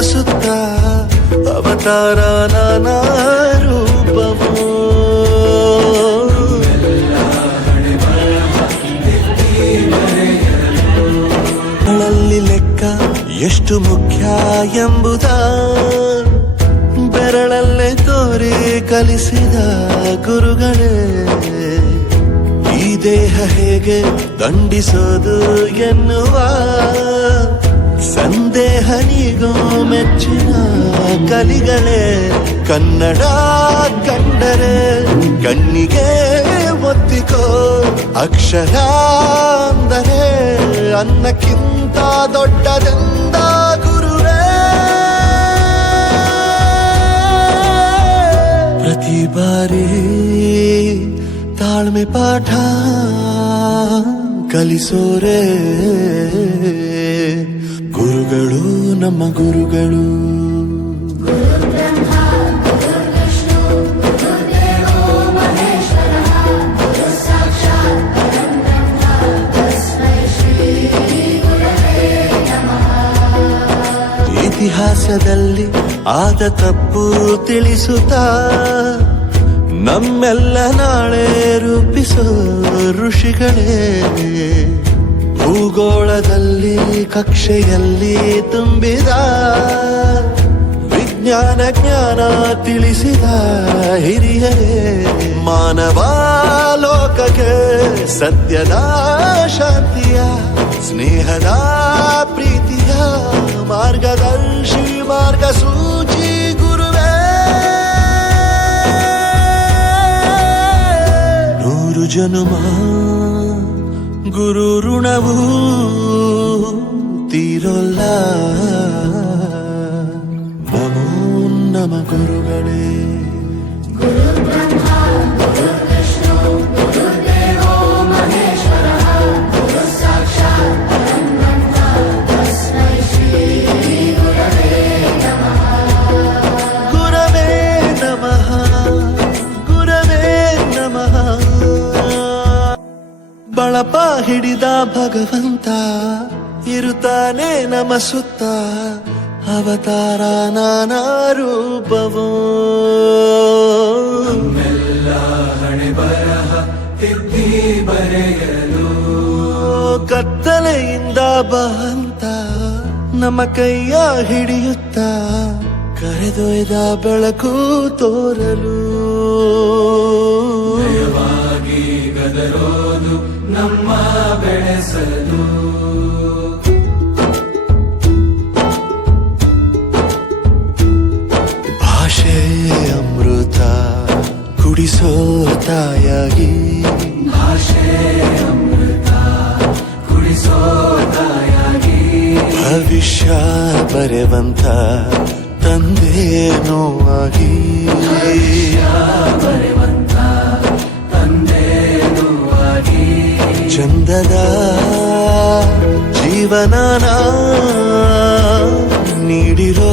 ಸುತ್ತ ಅವತಾರ ನಾನಾ ರೂಪವೋ ಲೆಕ್ಕ ಎಷ್ಟು ಮುಖ್ಯ ಎಂಬುದ ಬೆರಳಲ್ಲೇ ತೋರಿ ಕಲಿಸಿದ ಗುರುಗಳೇ. ಈ ದೇಹ ಹೇಗೆ ದಂಡಿಸೋದು ಎನ್ನುವ ಸಂದೇಹ ನೀಗೋ ಮೆಚ್ಚಿನ ಕಲಿಗಳೇ, ಕನ್ನಡ ಕಂಡರೆ ಕಣ್ಣಿಗೆ ಒತ್ತಿಕೋ, ಅಕ್ಷರ ಅಂದರೆ ಅನ್ನಕ್ಕಿಂತ ದೊಡ್ಡದೆಂದ ಗುರುವೇ ಪ್ರತಿ ಬಾರಿ ತಾಳ್ಮೆ ಪಾಠ ಕಲಿಸೋರೆ. ನಮ್ಮ ಗುರುಗಳು. ಇತಿಹಾಸದಲ್ಲಿ ಆದ ತಪ್ಪು ತಿಳಿಸುತ್ತಾ ನಮ್ಮೆಲ್ಲ ನಾಳೆ ರೂಪಿಸೋ ಋಷಿಗಳೇ. ಭೂಗೋಳದಲ್ಲಿ, ಕಕ್ಷೆಯಲ್ಲಿ ತುಂಬಿದ ವಿಜ್ಞಾನ ಜ್ಞಾನ ತಿಳಿಸಿದ ಹಿರಿಯರೇ, ಮಾನವ ಲೋಕಕ್ಕೆ ಸತ್ಯದ ಶಾಂತಿಯ, ಸ್ನೇಹದ ಪ್ರೀತಿಯ ಮಾರ್ಗದರ್ಶಿ, ಮಾರ್ಗಸೂಚಿ ಗುರುವೇ. ನೂರು ಜನುಮ, ಗುರು ಇರುತ್ತಾನೆ ನಮ ಸುತ್ತ ಅವತಾರ ನಾನಾ ರೂಪವೋ ಎಲ್ಲ ಹಣೆ ಬರಹ ತಿದ್ದಿ ಬರೆಯಲು. ಕತ್ತಲೆಯಿಂದ ಬಹಂತ ನಮ್ಮ ಕೈಯ ಹಿಡಿಯುತ್ತ ಕರೆದೊಯ್ದ ಬೆಳಕು ತೋರಲು. ಗದರೋದು ನಮ್ಮ ಬೆಳೆಸಲು. ಕುಡಿಸೋ ತಾಯಾಗಿ ಭವಿಷ್ಯ ಬರೆವಂತ ತಂದೆ ನೋವಾಗಿ. ಚಂದದ ನೀಡಿರೋ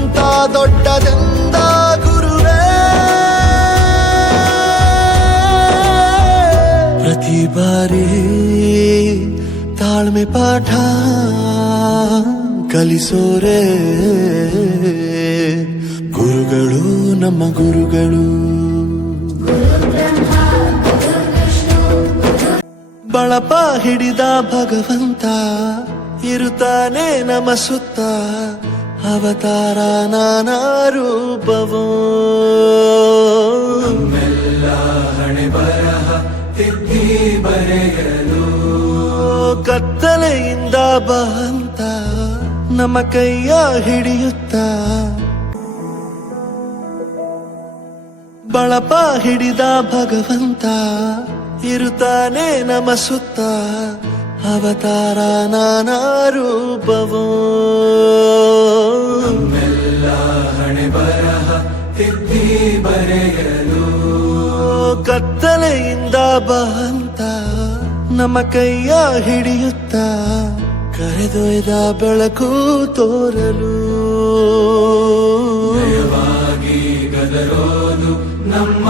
ದೊಡ್ಡದೆಂದ ಗುರುವೇ? ಪ್ರತಿ ಬಾರಿ ತಾಳ್ಮೆ ಪಾಠ ಕಲಿಸೋರೆ. ಗುರುಗಳು ನಮ್ಮ ಗುರುಗಳು. ಬಳಪ ಹಿಡಿದ ಭಗವಂತ ಇರುತ್ತಾನೆ ನಮ ಸುತ್ತ. ರೂಪವೋ. ಮೆಲ್ಲ ಹಣೆ ಬರಹ ತಿದ್ದಿ ಬರೆಯಲು. ಕತ್ತಲೆಯಿಂದ ಬಹಂತ ನಮ್ಮ ಕೈಯ ಹಿಡಿಯುತ್ತ. ಬಳಪ ಹಿಡಿದ ಭಗವಂತ ಇರುತ್ತಾನೆ ನಮ ಸುತ್ತ ಅವತಾರ ನಾನಾ ರೂಪವೋ. ಹಣೆ ಬರಹ ತಿದ್ದಿ ಬರೆಯಲು. ಕತ್ತಲೆಯಿಂದ ಬಹಂತ ನಮ್ಮ ಕೈಯ ಹಿಡಿಯುತ್ತ ಕರೆದೊಯ್ದ ಬೆಳಕು ತೋರಲು. ಗದರೋದು ನಮ್ಮ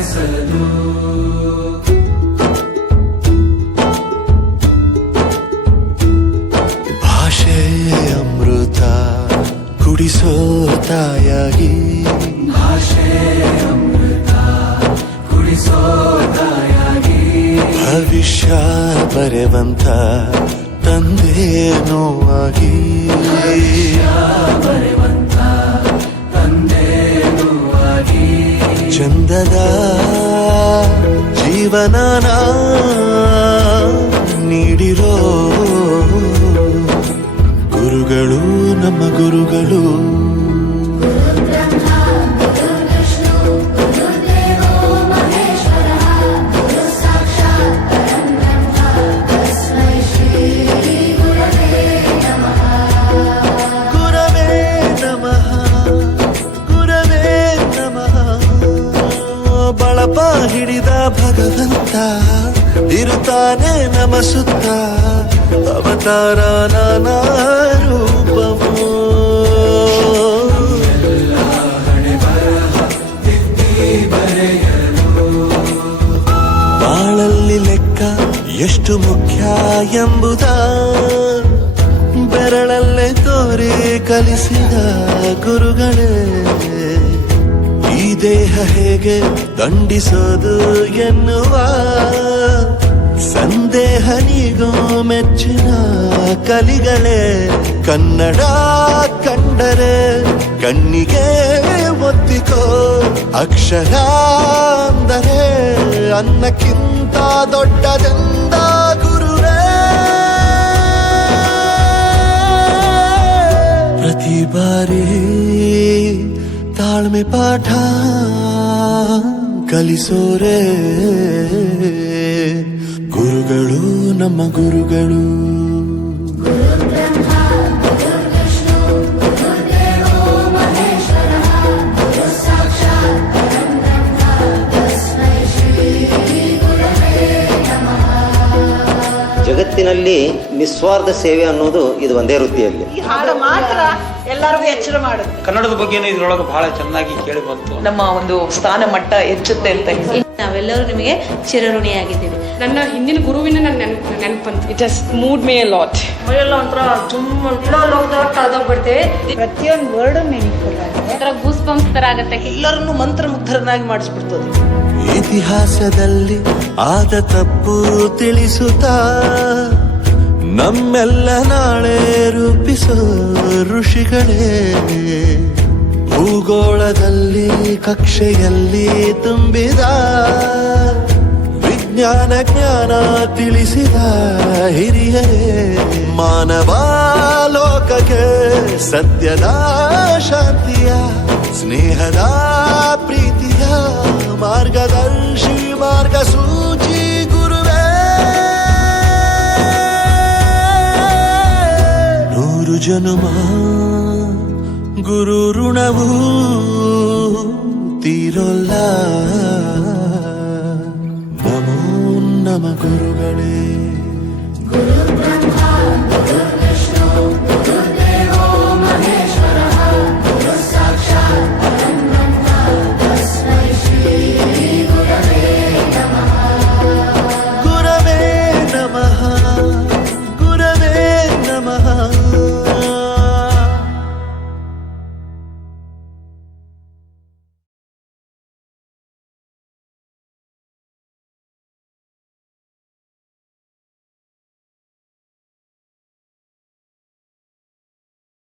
ಬೆಳೆಸಲು ಭಾಷೆ ಅಮೃತ ಕುಡಿಸೋ ತಾಯಾಗಿ. ಭಾಷೆ ಅಮೃತ ಕುಡಿಸೋ ತಾಯಾಗಿ. ಭವಿಷ್ಯ ಬರೆವಂತ ತಂದೇನೋ ಆಗಿ ಬರೆವಂತ ಚಂದದ ಜೀವನನ ಭಗವಂತ ಇರುತ್ತಾನೆ ನಮ ಸುತ್ತ. ಅವತಾರ ನಾನಾ ರೂಪವೋ. ಬಾಳಲ್ಲಿ ಲೆಕ್ಕ ಎಷ್ಟು ಮುಖ್ಯ ಎಂಬುದ ಬೆರಳಲ್ಲೇ ತೋರಿ ಕಲಿಸಿದ ಗುರುಗಳೇ. ದೇಹ ಹೇಗೆ ದಂಡಿಸೋದು ಎನ್ನುವ ಸಂದೇಹ ನೀಗೋ ಮೆಚ್ಚಿನ ಕಲಿಗಳೇ. ಕನ್ನಡ ಕಂಡರೆ ಕಣ್ಣಿಗೆ ಒತ್ತಿಕೋ ಅಕ್ಷರ ಅಂದರೆ ಅನ್ನಕ್ಕಿಂತ ದೊಡ್ಡದೆಂದ ಗುರುವೇ ಪ್ರತಿ ಬಾರಿ ತಾಳ್ಮೆ ಪಾಠ ಕಲಿಸೋರೆ ಗುರುಗಳು ನಮ್ಮ ಗುರುಗಳು. ಜಗತ್ತಿನಲ್ಲಿ ನಿಸ್ವಾರ್ಥ ಸೇವೆ ಅನ್ನೋದು ಇದು ಒಂದೇ ವೃತ್ತಿಯಲ್ಲಿ. ಎಲ್ಲರಿಗೂ ಎಚ್ಚರ ಮಾಡುತ್ತೆ ಕನ್ನಡದ ಬಗ್ಗೆನೂ ಇದ್ರೊಳಗೆ ಬಹಳ ಚೆನ್ನಾಗಿ ಕೇಳಿ ಬಂತು. ನಮ್ಮ ಒಂದು ಸ್ಥಾನ ಮಟ್ಟ ಹೆಚ್ಚುತ್ತೆ ಅಂತ ನಾವೆಲ್ಲರೂ ನಿಮಗೆ ಚಿರಋಣಿಯಾಗಿದ್ದೀವಿ. ನನ್ನ ಹಿಂದಿನ ಗುರುವಿನ ನನ್ನ ನೆನಪು ನೆನಪಂತ. It has moved me lot ಮೈಯೆಲ್ಲ ಒಂಥರ ತುಂಬ ಲೋಕದೊಳಗೆ ಕಳೆದೋಗ್ಬಿಡ್ತೇವೆ ಪ್ರತಿಯೊಂದು ವರ್ಡ್ ಮೀನಿಂಗ್ಫುಲ್ ಆಗಿದೆ. ಒಂಥರ ಗೂಸ್ ಬಂಪ್ಸ್ ತರ ಆಗುತ್ತೆ. ಎಲ್ಲರನ್ನು ಮಂತ್ರಮುಗ್ಧರನ್ನಾಗಿ ಮಾಡಿಸ್ಬಿಡ್ತದೆ. ಇತಿಹಾಸದಲ್ಲಿ ಆದ ತಪ್ಪು ತಿಳಿಸುತ್ತಾ ನಮ್ಮೆಲ್ಲ ನಾಳೆ ರೂಪಿಸೋ ಋಷಿಗಳೇ. ಭೂಗೋಳದಲ್ಲಿ, ಕಕ್ಷೆಯಲ್ಲಿ ತುಂಬಿದ ವಿಜ್ಞಾನ ಜ್ಞಾನ ತಿಳಿಸಿದ ಹಿರಿಯರೇ. ಮಾನವ ಲೋಕಕ್ಕೆ ಸತ್ಯದ ಶಾಂತಿಯ, ಸ್ನೇಹದ ಪ್ರೀತಿಯ ಮಾರ್ಗದರ್ಶಿ ಮಾರ್ಗಸೂಚಿ జనుమా గురు రుణవు తీరొల్లా. నమో నమ గురుగణే. గురు